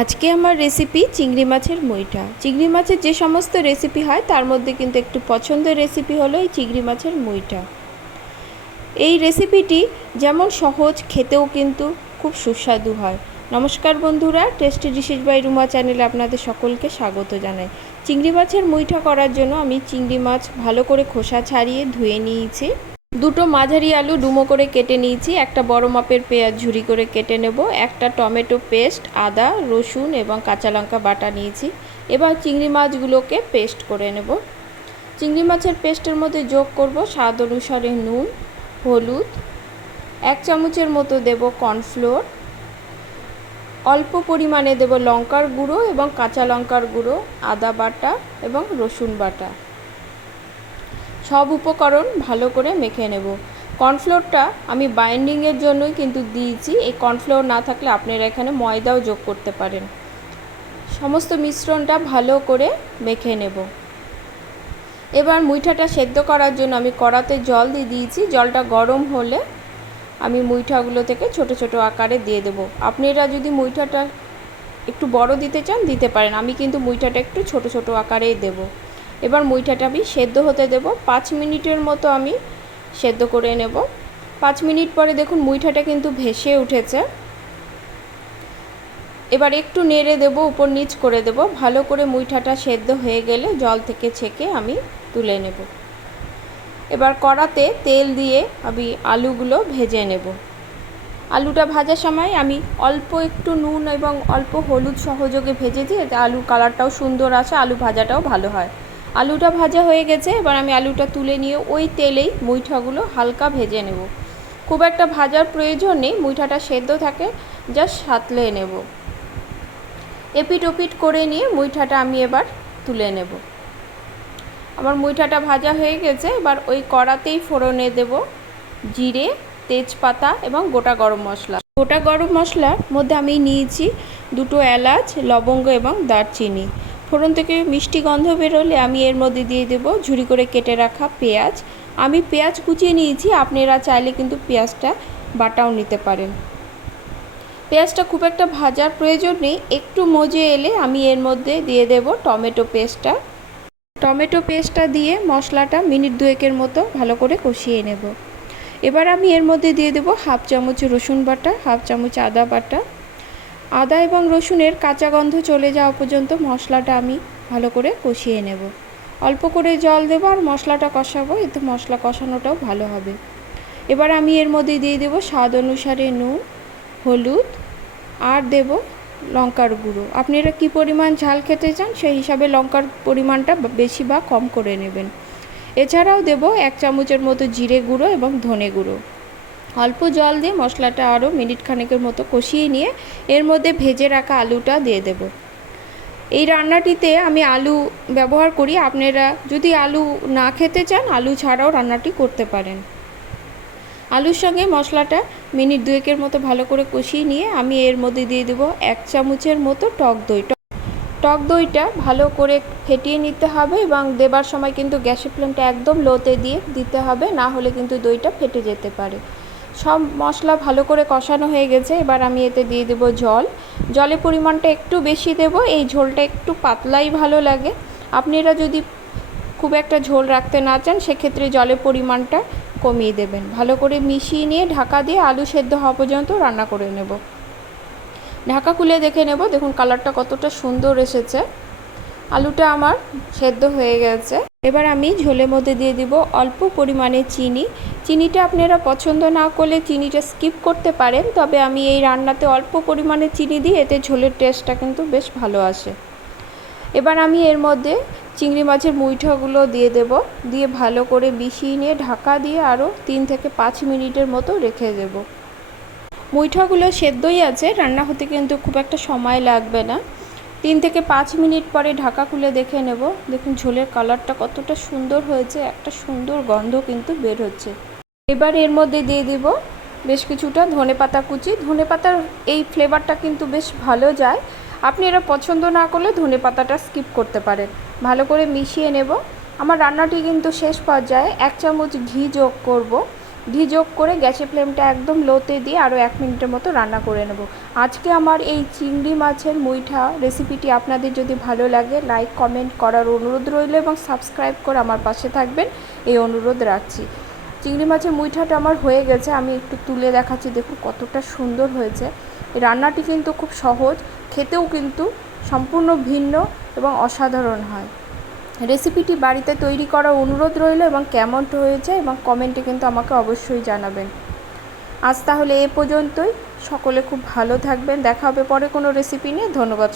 আজকে আমার রেসিপি চিংড়ি মাছের মুইঠা। চিংড়ি মাছের যে সমস্ত রেসিপি হয় তার মধ্যে কিন্তু একটু পছন্দের রেসিপি হলো এই চিংড়ি মাছের মুইঠা। এই রেসিপিটি যেমন সহজ, খেতেও কিন্তু খুব সুস্বাদু হয়। নমস্কার বন্ধুরা, টেস্টি ডিশেস বাই রুমা চ্যানেলে আপনাদের সকলকে স্বাগত জানাই। চিংড়ি মাছের মুইঠা করার জন্য আমি চিংড়ি মাছ ভালো করে খোসা ছাড়িয়ে ধুয়ে নিয়েছি। দুটো মাঝারি আলু ডুমো করে কেটে নিয়েছি। একটা বড় মাপের পেঁয়াজ ঝুরি করে কেটে নেব। একটা টমেটো পেস্ট, আদা, রসুন এবং কাঁচা লঙ্কা বাটা নিয়েছি। এবার চিংড়ি মাছগুলোকে পেস্ট করে নেব। চিংড়ি মাছের পেস্টের মধ্যে যোগ করব স্বাদ অনুসারে নুন, হলুদ, 1 চামচের মতো দেব কর্নফ্লোর, অল্প পরিমাণে দেব লঙ্কার গুঁড়ো এবং কাঁচা লঙ্কার গুঁড়ো, আদা বাটা এবং রসুন বাটা। সব উপকরণ ভালো করে মেখে নেব। কর্নফ্লোরটা আমি বাইন্ডিংয়ের জন্যই কিন্তু দিয়েছি। এই কর্নফ্লোর না থাকলে আপনারা এখানে ময়দাও যোগ করতে পারেন। সমস্ত মিশ্রণটা ভালো করে মেখে নেব। এবার মুইঠাটা সেদ্ধ করার জন্য আমি কড়াতে জল দিয়ে দিয়েছি। জলটা গরম হলে আমি মুইঠাগুলো থেকে ছোট ছোট আকারে দিয়ে দেব। আপনারা যদি মুইঠাটা একটু বড় দিতে চান দিতে পারেন, আমি কিন্তু মুইঠাটা একটু ছোট ছোট আকারেই দেব। এবার মুইঠাটা আমি সেদ্ধ হতে দেব। 5 মিনিটের মতো আমি সেদ্ধ করে নেব। 5 মিনিট পরে দেখুন মুইঠাটা কিন্তু ভেসে উঠেছে। এবার একটু নেড়ে দেব, উপর নিচ করে দেব। ভালো করে মুইঠাটা সেদ্ধ হয়ে গেলে জল থেকে ছেঁকে আমি তুলে নেব। এবার কড়াতে তেল দিয়ে আমি আলুগুলো ভেজে নেব। আলুটা ভাজার সময় আমি অল্প একটু নুন এবং অল্প হলুদ সহযোগে ভেজেছি, এতে আলুর কালারটাও সুন্দর আসে, আলু ভাজাটাও ভালো হয়। আলুটা ভাজা হয়ে গেছে। এবার আমি আলুটা তুলে নিয়ে ওই তেলেই মুইঠাগুলো হালকা ভেজে নেব। খুব একটা ভাজার প্রয়োজন নেই, মুইঠাটা সেদ্ধ থাকে, জাস্ট সাঁতলে নেব। এপিট ওপিট করে নিয়ে মুইঠাটা আমি এবার তুলে নেব। আমার মুইঠাটা ভাজা হয়ে গেছে। এবার ওই কড়াতেই ফোড়নে দেব জিরে, তেজপাতা এবং গোটা গরম মশলা। গোটা গরম মশলার মধ্যে আমি নিয়েছি 2টো এলাচ, লবঙ্গ এবং দারচিনি। ফোড়ন থেকে মিষ্টি গন্ধ বেরোলে আমি এর মধ্যে দিয়ে দেব ঝুরি করে কেটে রাখা পেঁয়াজ। আমি পেঁয়াজ কুচিয়ে নিয়েছি, আপনারা চাইলে কিন্তু পেঁয়াজটা বাটাও নিতে পারেন। পেঁয়াজটা খুব একটা ভাজার প্রয়োজন নেই, একটু মজে এলে আমি এর মধ্যে দিয়ে দেব টমেটো পেস্টটা। টমেটো পেস্টটা দিয়ে মশলাটা মিনিট 2-এর মতো ভালো করে কষিয়ে নেব। এবার আমি এর মধ্যে দিয়ে দেব 1/2 চামচ রসুন বাটা, 1/2 চামচ আদা বাটা। আদা এবং রসুনের কাঁচা গন্ধ চলে যাওয়া পর্যন্ত মশলাটা আমি ভালো করে কষিয়ে নেব। অল্প করে জল দেব আর মশলাটা কষাবো, এতে মশলা কষানোটাও ভালো হবে। এবার আমি এর মধ্যে দিয়ে দেব স্বাদ অনুসারে নুন, হলুদ আর দেব লঙ্কার গুঁড়ো। আপনারা কী পরিমাণ ঝাল খেতে চান সেই হিসাবে লঙ্কার পরিমাণটা বেশি বা কম করে নেবেন। এছাড়াও দেব 1 চামচের মতো জিরে গুঁড়ো এবং ধনে গুঁড়ো। অল্প জল দিয়ে মশলাটা আরও মিনিট খানেকের মতো কষিয়ে নিয়ে এর মধ্যে ভেজে রাখা আলুটা দিয়ে দেব। এই রান্নাটিতে আমি আলু ব্যবহার করি, আপনারা যদি আলু না খেতে চান আলু ছাড়াও রান্নাটি করতে পারেন। আলুর সঙ্গে মশলাটা মিনিট 2-এর মতো ভালো করে কষিয়ে নিয়ে আমি এর মধ্যে দিয়ে দেব 1 চামচের মতো টক দই। টক দইটা ভালো করে ফেটিয়ে নিতে হবে এবং দেবার সময় কিন্তু গ্যাসের ফ্লেমটা একদম লোতে দিয়ে দিতে হবে, না হলে কিন্তু দইটা ফেটে যেতে পারে। সব মশলা ভালো করে কষানো হয়ে গেছে। এবার আমি এতে দিয়ে দেব জল। জলের পরিমাণটা একটু বেশি দেব, এই ঝোলটা একটু পাতলাই ভালো লাগে। আপনারা যদি খুব একটা ঝোল রাখতে না চান সেক্ষেত্রে জলের পরিমাণটা কমিয়ে দেবেন। ভালো করে মিশিয়ে নিয়ে ঢাকা দিয়ে আলু সেদ্ধ হওয়া পর্যন্ত রান্না করে নেব। ঢাকা খুলে দেখে নেব, দেখুন কালারটা কতটা সুন্দর এসেছে। আলুটা আমার সেদ্ধ হয়ে গেছে। এবার আমি ঝোলের মধ্যে দিয়ে দিব অল্প পরিমাণে চিনি। চিনিটা আপনারা পছন্দ না করলে চিনিটা স্কিপ করতে পারেন, তবে আমি এই রান্নাতে অল্প পরিমাণে চিনি দিই, এতে ঝোলের টেস্টটা কিন্তু বেশ ভালো আসে। এবার আমি এর মধ্যে চিংড়ি মাছের মুইঠাগুলো দিয়ে দেব, দিয়ে ভালো করে মিশিয়ে নিয়ে ঢাকা দিয়ে আরও 3 থেকে 5 মিনিটের মতো রেখে দেব। মুইঠাগুলো সেদ্ধই আছে, রান্না হতে কিন্তু খুব একটা সময় লাগবে না। 3 থেকে 5 মিনিট পরে ঢাকা খুলে দেখে নেব। দেখুন ঝোলের কালারটা কতটা সুন্দর হয়েছে, একটা সুন্দর গন্ধ কিন্তু বের হচ্ছে। এবার এর মধ্যে দিয়ে দেব বেশ কিছুটা ধনেপাতা কুচি। ধনেপাতার এই ফ্লেভারটা কিন্তু বেশ ভালো যায়, আপনারা পছন্দ না করলে ধনেপাতাটা স্কিপ করতে পারেন। ভালো করে মিশিয়ে নেব। আমার রান্নাটি কিন্তু শেষ পর্যায়ে 1 চামচ ঘি যোগ করব। ঘি যোগ করে গ্যাসের ফ্লেমটা একদম লোতে দিয়ে আরও 1 মিনিটের মতো রান্না করে নেব। আজকে আমার এই চিংড়ি মাছের মুইঠা রেসিপিটি আপনাদের যদি ভালো লাগে লাইক কমেন্ট করার অনুরোধ রইল এবং সাবস্ক্রাইব করে আমার পাশে থাকবেন এই অনুরোধ রাখছি। চিংড়ি মাছের মুইঠাটা আমার হয়ে গেছে, আমি একটু তুলে দেখাচ্ছি, দেখুন কতটা সুন্দর হয়েছে। এই রান্নাটি কিন্তু খুব সহজ, খেতেও কিন্তু সম্পূর্ণ ভিন্ন এবং অসাধারণ হয়। রেসিপিটি বাড়িতে তৈরি করার অনুরোধ রইল এবং কেমন হয়েছে এবং কমেন্টে কিন্তু আমাকে অবশ্যই জানাবেন। আজ তাহলে এ পর্যন্তই, সকলে খুব ভালো থাকবেন, দেখা হবে পরে কোনো রেসিপি নিয়ে। ধন্যবাদ।